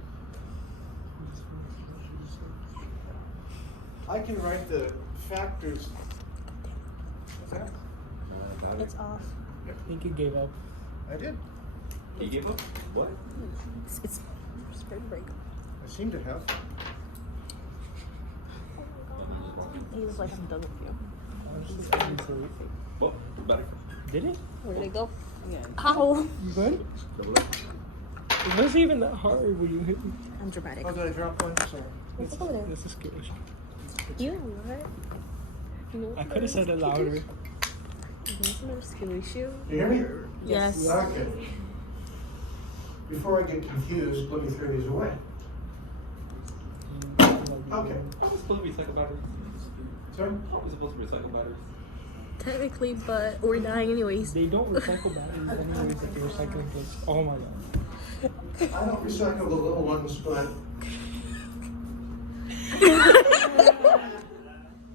I can write the factors. What's that? Battery. It's off. I think you gave up. I did. You gave up? What? It's spring break. I seem to have. He's like, I'm done with you. Well, better. Did it? Where did it go? Yeah. Ow! You good? Double up. It wasn't even that hard when you hit me. I'm dramatic. Oh, did I drop one? Sorry. What's over there? This is scary. You know what? You know I could have said it louder. What's another skill issue? You hear me? Yes. Okay. Before I get confused, let me throw these away. Okay. I was supposed to recycle batteries. Sorry? I was supposed to recycle batteries. Technically, but we're dying anyways. They don't recycle batteries anyways at the recycling place. Oh my god. I don't recycle the little ones, but.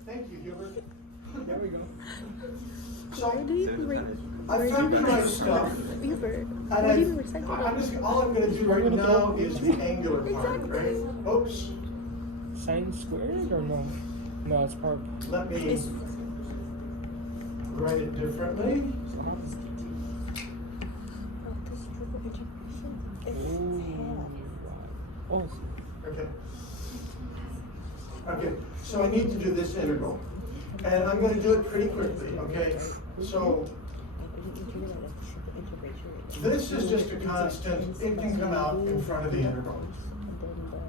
Thank you, Hubert. There we go. So, Where do you I found my stuff. Hubert, And where do you recycle all I'm going to do right now is the angular part, right? Oops. Sine squared or no? No, it's part. Let me write it differently. Oh. Okay. Okay, so I need to do this integral. And I'm going to do it pretty quickly, okay? So this is just a constant. It can come out in front of the integral.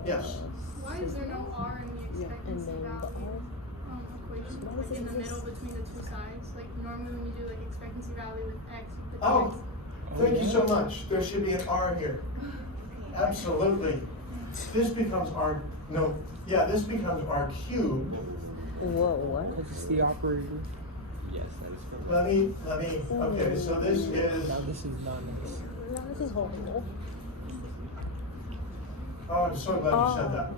Yes? Why is there no R in the expectancy value equation? Like in the middle between the two sides? Like normally when you do like expectancy value with X, you put Oh, thank you so much. There should be an R here. Absolutely. This becomes R, no, yeah, this becomes R cubed. Whoa, what? This is the operator. Yes, that is correct. Let me, okay, so this is, Now this is not nice. No, this is horrible. oh, I'm so glad you said that.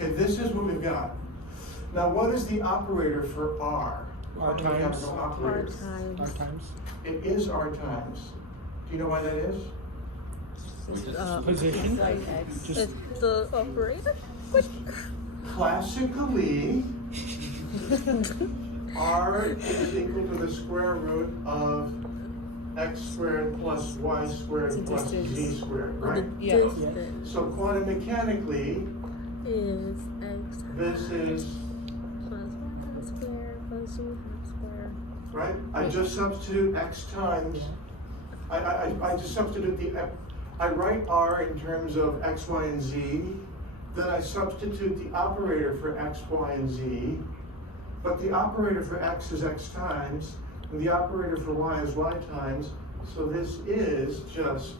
Okay, this is what we've got. Now, what is the operator for R? R Capital times. operator. R times. It is R times. Do you know why that is? Position. Just The operator? Classically, R is equal to the square root of x squared plus y squared plus z squared, right? Yeah. So quantum mechanically, Is X this is, plus y half square plus z half square. right? I just substitute x times, I just substitute I write R in terms of x, y, and z. Then I substitute the operator for x, y, and z. But the operator for x is x times, and the operator for y is y times. So this is just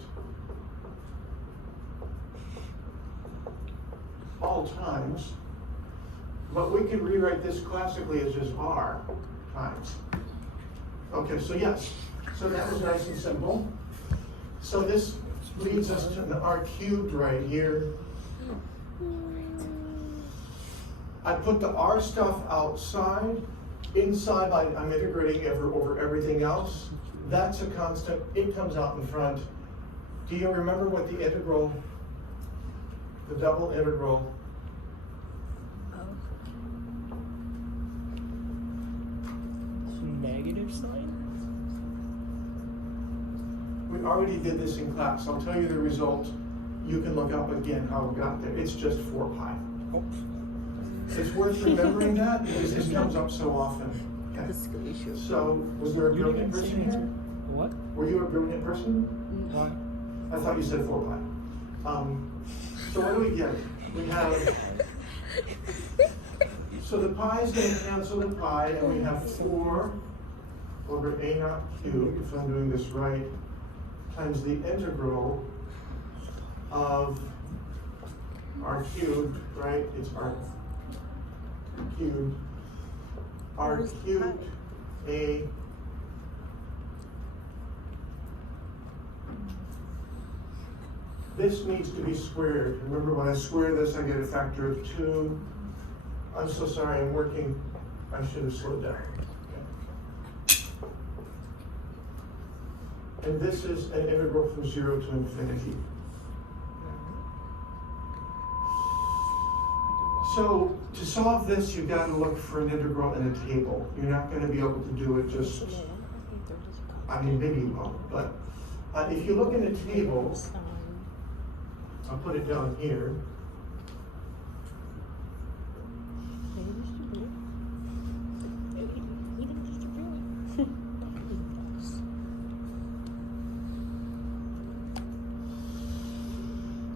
all times. But we can rewrite this classically as just R times. Okay, so yes. So that was nice and simple. So this leads us to an R cubed right here. I put the R stuff outside. Inside, I'm integrating over everything else. That's a constant. It comes out in front. Do you remember what the integral, the double integral? negative sign? We already did this in class. I'll tell you the result. You can look up again how we got there. It's just 4 pi. Oh. It's worth remembering that because this comes up so often. Okay. So, was there a You brilliant didn't say person answer. here? What? Were you a brilliant person? What? I thought you said 4 pi. So what do we get? We have, so the pi is going to cancel the pi, and we have 4 over a naught cubed, if I'm doing this right, times the integral of r cubed, right? It's r cubed r cubed a this needs to be squared. Remember, when I square this, I get a factor of 2. I'm so sorry, I'm working. I should have slowed down. Okay. And this is an integral from 0 to infinity. So to solve this, you've got to look for an integral in a table. You're not going to be able to do it just, I mean, maybe you will, but if you look in a table, I'll put it down here.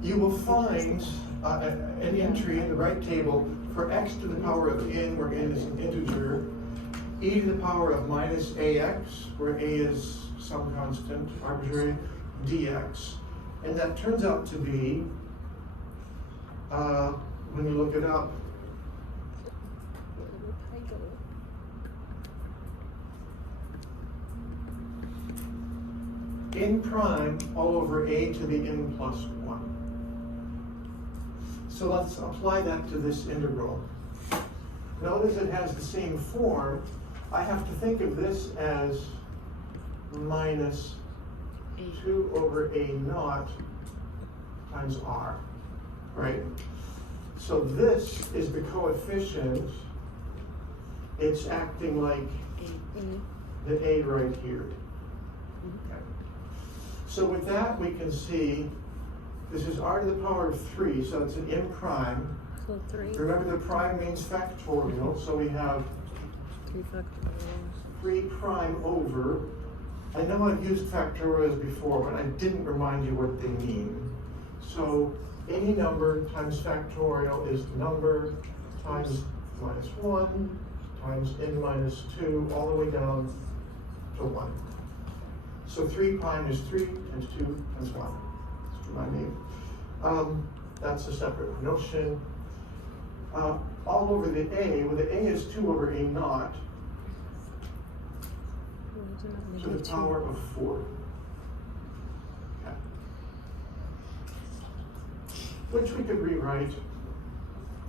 You will find an entry in the right table for x to the power of n, where n is an integer, e to the power of minus ax, where a is some constant, arbitrary, dx. And that turns out to be, when you look it up, n prime all over a to the n plus 1. So let's apply that to this integral. Notice it has the same form. I have to think of this as minus 2 over a naught times r, right? So this is the coefficient. It's acting like the a right here. Okay. So with that, we can see this is r to the power of 3, so it's an m prime. So 3. Remember, the prime means factorial, so we have 3 factorials. 3 prime over. I know I've used factorials before, but I didn't remind you what they mean. So any number times factorial is the number times minus 1 times n minus 2 all the way down to 1. So 3 prime is 3 times 2 times 1. Just remind me. That's a separate notion. All over the a, well, the a is 2 over a naught to the power of 4. Okay. Which we could rewrite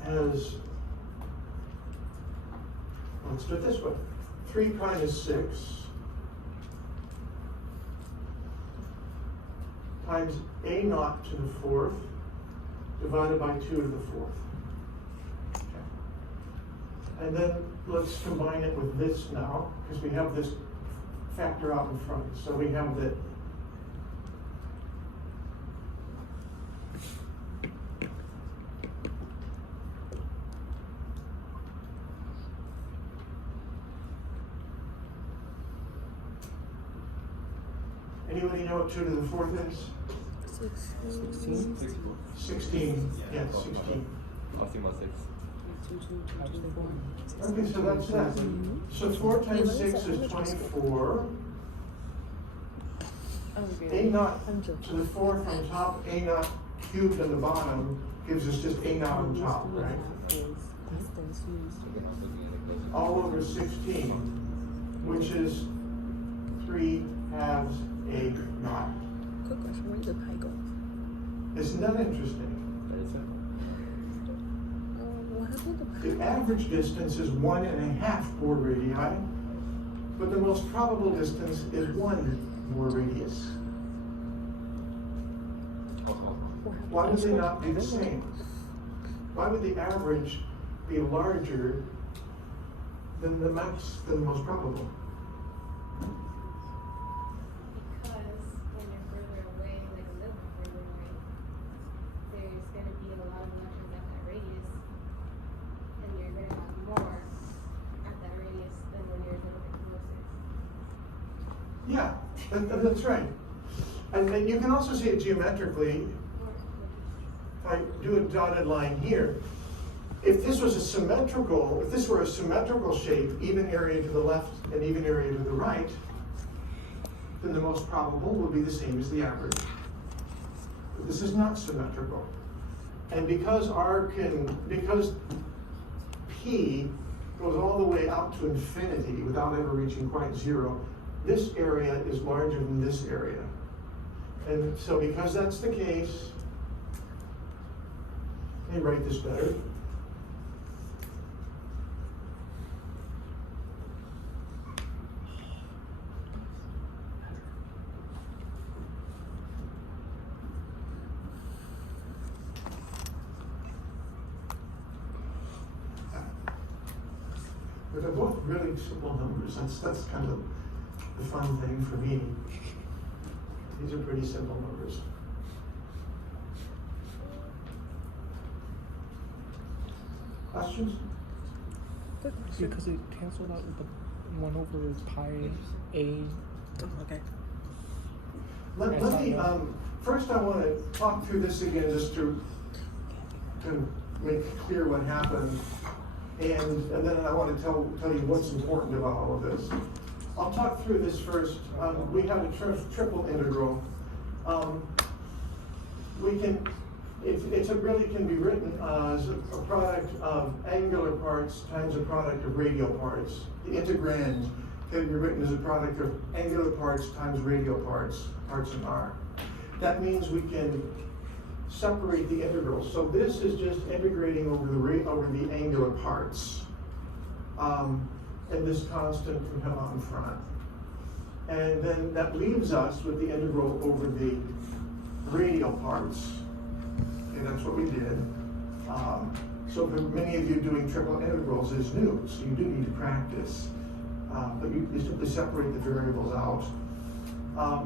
as, let's do it this way. 3 prime is 6 times a naught to the 4th divided by 2 to the 4th. Okay. And then let's combine it with this now, because we have this factor out in front. So we have that anybody know what 2 to the 4th is? 16. 16. Yeah, 16. Nothing but 6. Okay, so that's that. So 4 times 6 is 24. A naught to the 4th on top, a naught cubed on the bottom gives us just a naught on top, right? All over 16, which is 3 halves a naught. Quick question, where did the pi go? Isn't that interesting? What happened to pi? The average distance is 1.5 Bohr radii, but the most probable distance is 1 Bohr radius. Why would they not be the same? Why would the average be larger than the most probable? Because when you're further away, like a little bit further away, there's going to be a lot of electrons at that radius, and you're going to have more at that radius than when you're a little bit closer. Yeah, that's right. And you can also see it geometrically. If I do a dotted line here, if this were a symmetrical shape, even area to the left and even area to the right, then the most probable will be the same as the average. But this is not symmetrical. And because P goes all the way out to infinity without ever reaching quite zero, this area is larger than this area. And so because that's the case, let me write this better. But they're both really simple numbers. That's kind of the fun thing for me. These are pretty simple numbers. Questions? Quick question. Because it canceled out with the 1 over pi a. Okay. Let me, first I want to talk through this again just to make clear what happened. And then I want to tell you what's important about all of this. I'll talk through this first. We have a triple integral. It really can be written as a product of angular parts times a product of radial parts. The integrand can be written as a product of angular parts times radial parts in R. That means we can separate the integrals. So this is just integrating over the angular parts. And this constant can come out in front. And then that leaves us with the integral over the radial parts. And that's what we did. So for many of you, doing triple integrals is new, so you do need to practice. But you simply separate the variables out.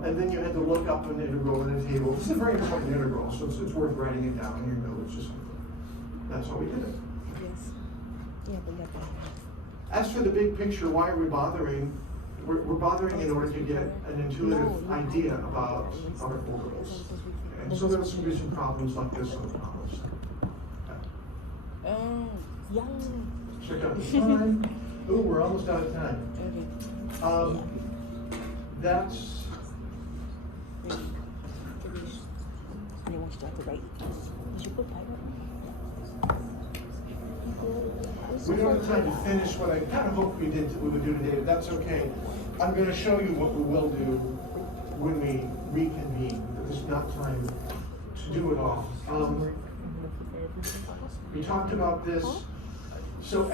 And then you had to look up an integral in a table. This is a very important integral, so it's worth writing it down in your notes or something. That's how we did it. Yes. Yeah, but yeah. As for the big picture, why are we bothering? We're bothering in order to get an intuitive idea about our orbitals. And so there's going to be some problems like this on the problems. Young. Check out the time. Ooh, we're almost out of time. That's And want you to have to write. Did you put we don't have time to finish what I kind of hoped we would do today, but that's okay. I'm going to show you what we will do when we reconvene, but there's not time to do it all. We talked about this. So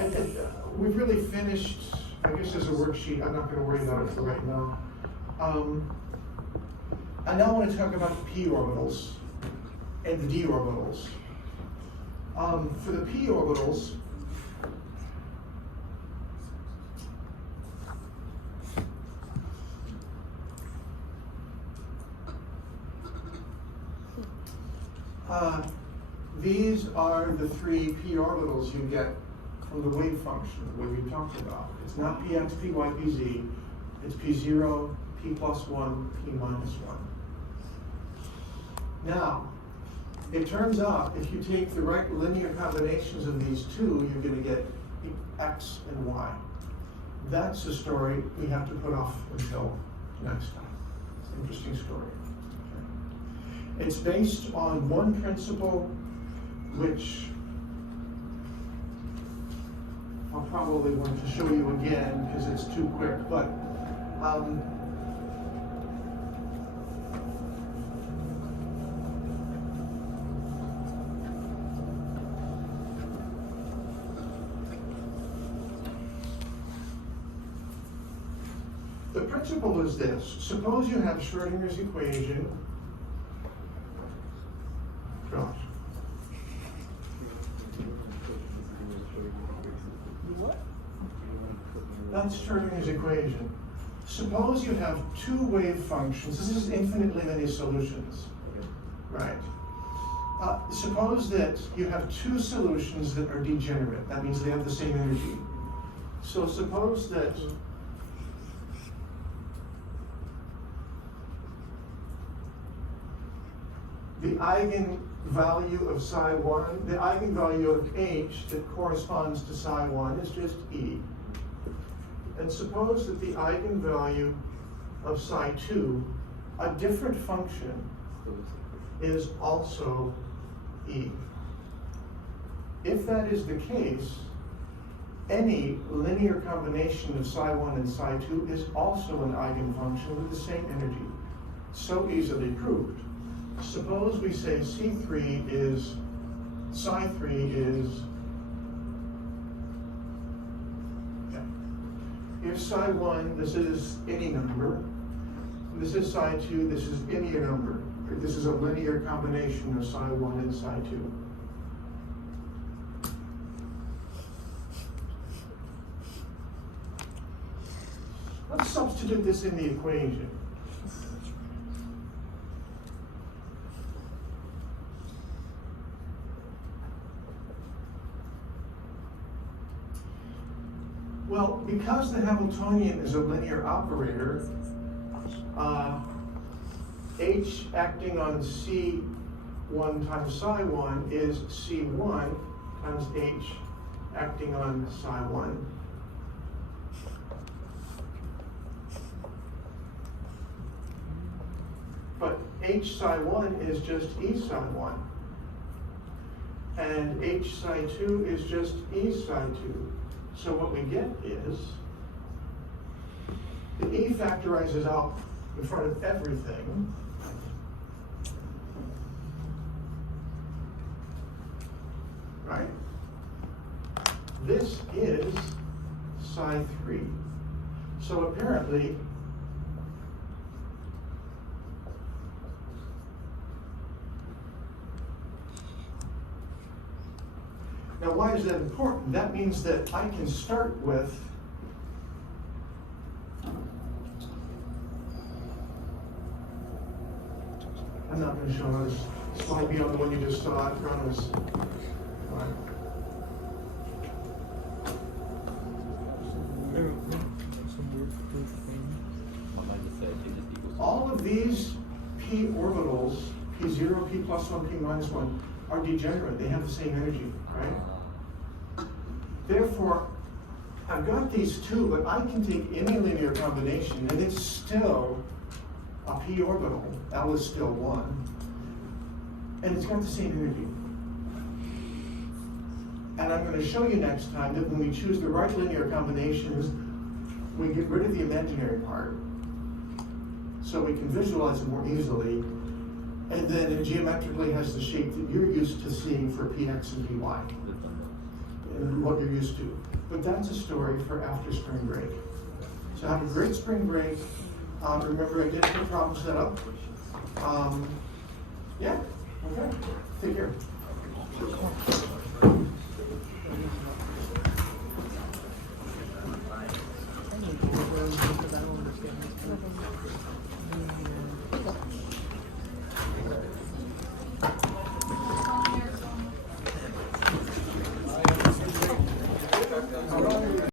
we've really finished, I guess as a worksheet, I'm not going to worry about it for right now. I now want to talk about the p orbitals and the d orbitals. For the p orbitals, these are the 3 p orbitals you get from the wave function, the way we talked about. It's not px, py, pz. It's p0, p plus 1, p minus 1. Now, it turns out if you take the right linear combinations of these two, you're going to get x and y. That's a story we have to put off until next time. It's an interesting story. Okay. It's based on one principle which I'll probably want to show you again because it's too quick, but the principle is this. Suppose you have Schrodinger's equation. Gosh. What? That's Schrodinger's equation. Suppose you have 2 wave functions. This is infinitely many solutions, right? Suppose that you have 2 solutions that are degenerate. That means they have the same energy. So suppose that the eigenvalue of psi 1, the eigenvalue of h that corresponds to psi 1 is just e. And suppose that the eigenvalue of psi 2, a different function, is also e. If that is the case, any linear combination of psi 1 and psi 2 is also an eigenfunction with the same energy. So easily proved. Suppose we say C3 is, psi 3 is, if psi 1, this is any number, this is psi 2, this is any number. This is a linear combination of psi 1 and psi 2. Let's substitute this in the equation. Well, because the Hamiltonian is a linear operator, H acting on C1 times psi 1 is C1 times H acting on psi 1. But H psi 1 is just E psi 1. And H psi 2 is just E psi 2. So what we get is, the E factorizes out in front of everything. Right? This is psi 3. So apparently, now why is that important? That means that I can start with I'm not going to show this slide beyond the one you just saw. I promise. All right. All of these p orbitals, p0, p plus 1, p minus 1, are degenerate. They have the same energy, right? Therefore, I've got these two, but I can take any linear combination, and it's still a p orbital. L is still 1. And it's got the same energy. And I'm going to show you next time that when we choose the right linear combinations, we get rid of the imaginary part, so we can visualize it more easily. And then it geometrically has the shape that you're used to seeing for px and py, and what you're used to. But that's a story for after spring break. So have a great spring break. Remember, I did the problem set up. Yeah, okay, take care. I don't understand.